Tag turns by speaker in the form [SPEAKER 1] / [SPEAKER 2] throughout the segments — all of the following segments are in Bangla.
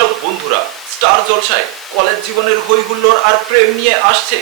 [SPEAKER 1] হ্যালো বন্ধুরা, স্টার জলসায় কলেজ জীবনের হইহুল্লোড় আর প্রেম নিয়ে আসছে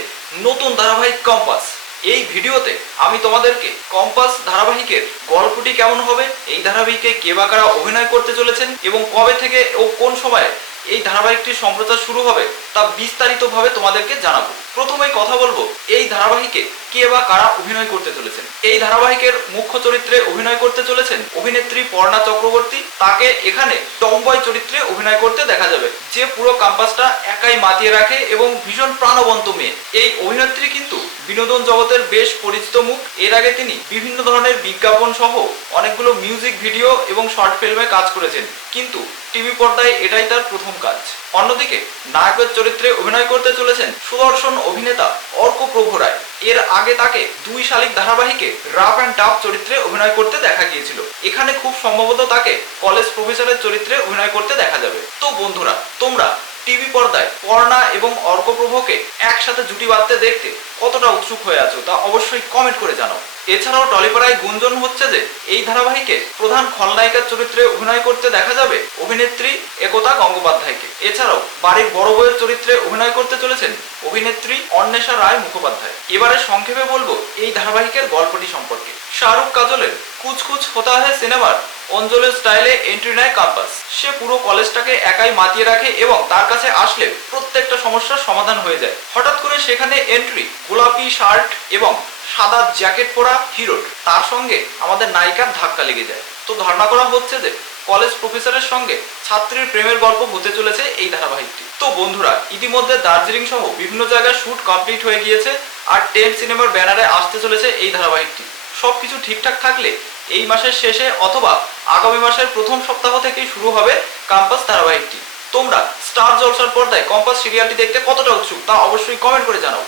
[SPEAKER 1] নতুন ধারাবাহিক কম্পাস। এই ভিডিওতে আমি তোমাদেরকে কম্পাস ধারাবাহিকের গল্পটি কেমন হবে, এই ধারাবাহিকে কে বা কারা অভিনয় করতে চলেছেন এবং কবে থেকে ও কোন সময়ে এই ধারাবাহিকটির সম্প্রচার শুরু হবে তা বিস্তারিতভাবে তোমাদেরকে জানাব। প্রথমেই কথা বলব, এই ধারাবাহিকে কে বা কারা অভিনয় করতে চলেছেন? এই ধারাবাহিকের মুখ্য চরিত্রে অভিনয় করতে চলেছেন অভিনেত্রী পর্ণা চক্রবর্তী। তাকে এখানে টমবয় চরিত্রে অভিনয় করতে দেখা যাবে, যে পুরো ক্যাম্পাসটা একাই মাতিয়ে রাখে এবং ভীষণ প্রাণবন্ত মেয়ে। এই অভিনেত্রী কিন্তু বিনোদন জগতের বেশ পরিচিত মুখ। এর আগে তিনি বিভিন্ন ধরনের বিজ্ঞাপন সহ অনেকগুলো মিউজিক ভিডিও এবং শর্ট ফিল্মে কাজ করেছেন। কিন্তু টিভি পর্দায় এটাই তার প্রথম কাজ। অন্যদিকে নায়কের চরিত্রে অভিনয় করতে চলেছেন সুদর্শন অভিনেতা অর্ক প্রভু রায়। এর আগে তাকে দুই শালিক ধারাবাহিকে রাফ অ্যান্ড টাফ চরিত্রে অভিনয় করতে দেখা গিয়েছিল। এখানে খুব সম্ভবত তাকে কলেজ প্রফেসরের চরিত্রে অভিনয় করতে দেখা যাবে। তো বন্ধুরা, তোমরা টিভি পর্দায় পর্ণা এবং অর্কপ্রভকে একসাথে জুটি বাঁধতে দেখতে কতটা উৎসুক হয়ে আছো তা অবশ্যই কমেন্ট করে জানাও। এছাড়াও টলিপাড়ায় গুঞ্জন হচ্ছে যে, এই ধারাবাহিকে প্রধান খলনায়িকার চরিত্রে অভিনয় করতে দেখা যাবে অভিনেত্রী একতা গঙ্গোপাধ্যায়কে। এছাড়াও বাড়ির বড় বউয়ের চরিত্রে অভিনয় করতে চলেছেন অভিনেত্রী অন্বেষা রায় মুখোপাধ্যায়। এবারে সংক্ষেপে বলব এই ধারাবাহিকের গল্পটি সম্পর্কে। শাহরুখ কাজলের কুচ কুচ হোতা হ্যায় সিনেমার অঞ্জলের স্টাইলে এন্ট্রি নেয় ক্যাম্পাস সে পুরো কলেজটাকে একাই মাতিয়ে রাখে এবং তার কাছে আসলে প্রত্যেকটা সমস্যার সমাধান হয়ে যায়। হঠাৎ করে সেখানে এন্ট্রি, গোলাপি শার্ট এবং সাদা জ্যাকেট পরা হিরোর তার সঙ্গে আমাদের নায়িকার ধাক্কা লেগে যায়। তো ধারণা করা হচ্ছে যে কলেজ প্রফেসরের সঙ্গে ছাত্রীর প্রেমের গল্প হতে চলেছে এই ধারাবাহিকটি। তো বন্ধুরা, ইতিমধ্যে দার্জিলিং সহ বিভিন্ন জায়গায় শুট কমপ্লিট হয়ে গিয়েছে আর টেন সিনেমার ব্যানারে আসতে চলেছে এই ধারাবাহিকটি। সবকিছু ঠিকঠাক থাকলে এই মাসের শেষে অথবা আগামী মাসের প্রথম সপ্তাহ থেকেই শুরু হবে কাম্পাস ধারাবাহিকটি। তোমরা স্টার জলসার পর্দায় কম্পাস সিরিয়ালটি দেখতে কতটা উৎসুক তা অবশ্যই কমেন্ট করে জানাও।